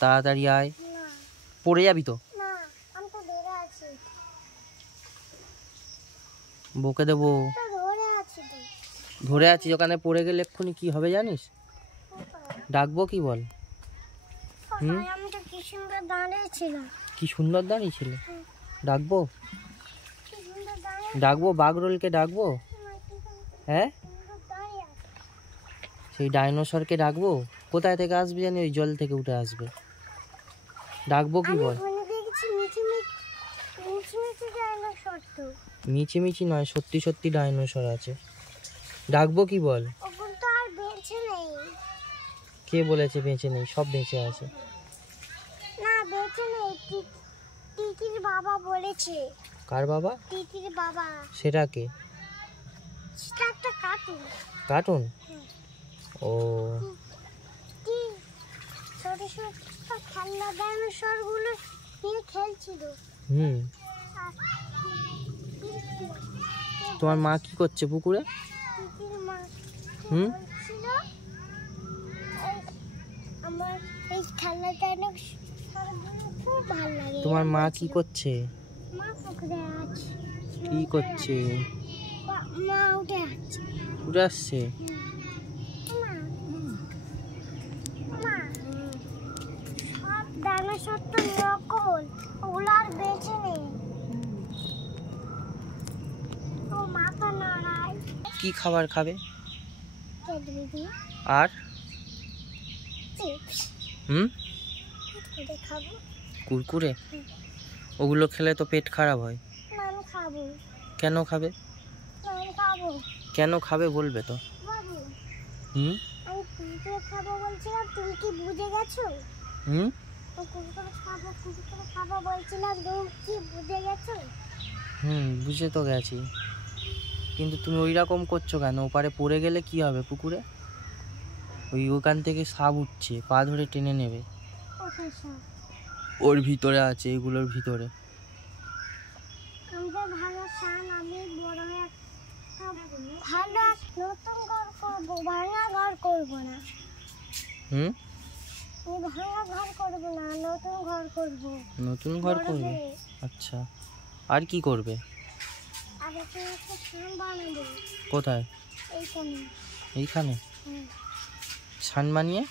তাড়াতাড়ি আয়, পড়ে যাবি তো। বকে দেবো। ধরে আছিস, ওখানে পড়ে গেলে এক্ষুনি কি হবে জানিস? ডাকবো কি বল? কি সুন্দর দাঁড়িয়েছিল। ডাকবো? ডাকবো বাঘরোলকে ডাকবো? হ্যাঁ, সেই ডাইনোসরকে ডাকবো? কোথায় থেকে আসবে জানি, ওই জল থেকে উঠে আসবে। ডাকবো কি বল? মিছিমিছি নয়, সত্যি সত্যি ডাইনোসর আছে। ডাকবো কি বল? কে বলেছে বেঁচে নেই? সব বেঁচে আছে। না বেঁচে নেই, টিটির বাবা বলেছে। কার বাবা? টিটির বাবা। সেটা কে? সেটা একটা কার্টুন। কার্টুন? ও, ছোট ছোট খেলনা ডাইনোসর গুলো নিয়ে খেলছিল। তোমার মা কি করছে পুকুরে? আমার এই খেলনা ডাইনোসর গুলো খুব ভালো লাগে। তোমার মা কি করছে? মা পুকুরে আছে। কি করছে? মা উঠে আসছে। উঠে আসছে? সব ডাইনোসর তো নকল, ওগুলো আর বেঁচে নেই। ও মাথা নাড়ায়। কি খাবার খাবে? আর কুরকুরে? ওগুলো খেলে তো পেট খারাপ হয়। কেন খাবে? কেন খাবে বলবে তো? আমি কুরকুরে খাবো বলছিলাম, তুমি কি বুঝে গেছো? কুরকুরে খাবো বলছিলাম, তুমি কি বুঝে গেছো? বুঝে তো গেছি, কিন্তু তুমি ওই রকম করছো কেন? ওপারে পড়ে গেলে কি হবে পুকুরে? ওখান থেকে সাপ উঠছে, পা ধরে টেনে নেবে। ওর ভিতরে আছে, এগুলোর ভিতরে। নতুন ঘর করবে? আচ্ছা, আর কি করবে? কোথায়? এইখানে ছান বানিয়ে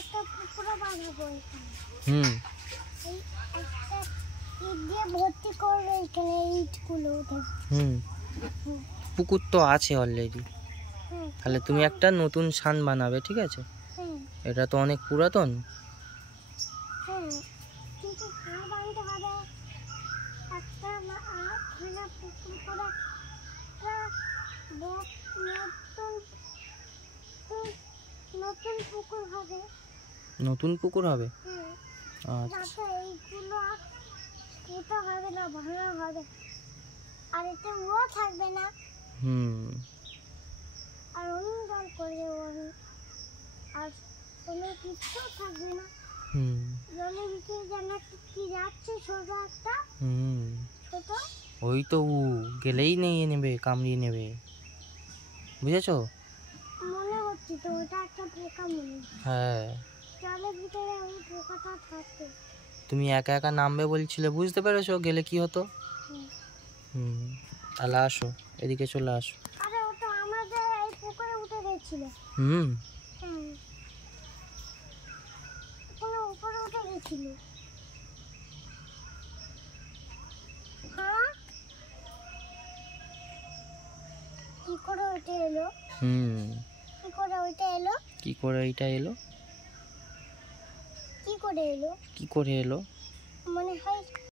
একটা পুকুর বানাবো। পুকুর তো আছে অলরেডি, তাহলে তুমি একটা নতুন ছান বানাবে, ঠিক আছে? এটা তো অনেক পুরাতন। নতুন পুকুর হবে? আচ্ছা, এইগুলো হবে না, ভাঙা হবে, আর এতে ও থাকবে না। আর অন্য জল করবে, আর কোনো কিছু থাকবে না। জলের ভিতরে যেন কি যাচ্ছে, ছোট একটা ছোট, ওই তো গেলেই নিয়ে নেবে, কামড়িয়ে নেবে, বুঝেছো? মনে হচ্ছে তো ওটা একটা পোকা মনে। হ্যাঁ, জলের ভিতরে ওই পোকাটা থাকে। তুমি একা একা নামবে বলছিলে, বুঝতে পেরেছো গেলে কি হতো? তাহলে আসো, এদিকে চলে আসো। আরে ওটা আমাদের এই পুকুরে উঠে গেছিল। উপরে উঠে গেছিল। কি করে ওইটা এলো? কি করে ওইটা এলো? কি করে এইটা এলো? কি করে এলো? কি করে এলো? মনে হয়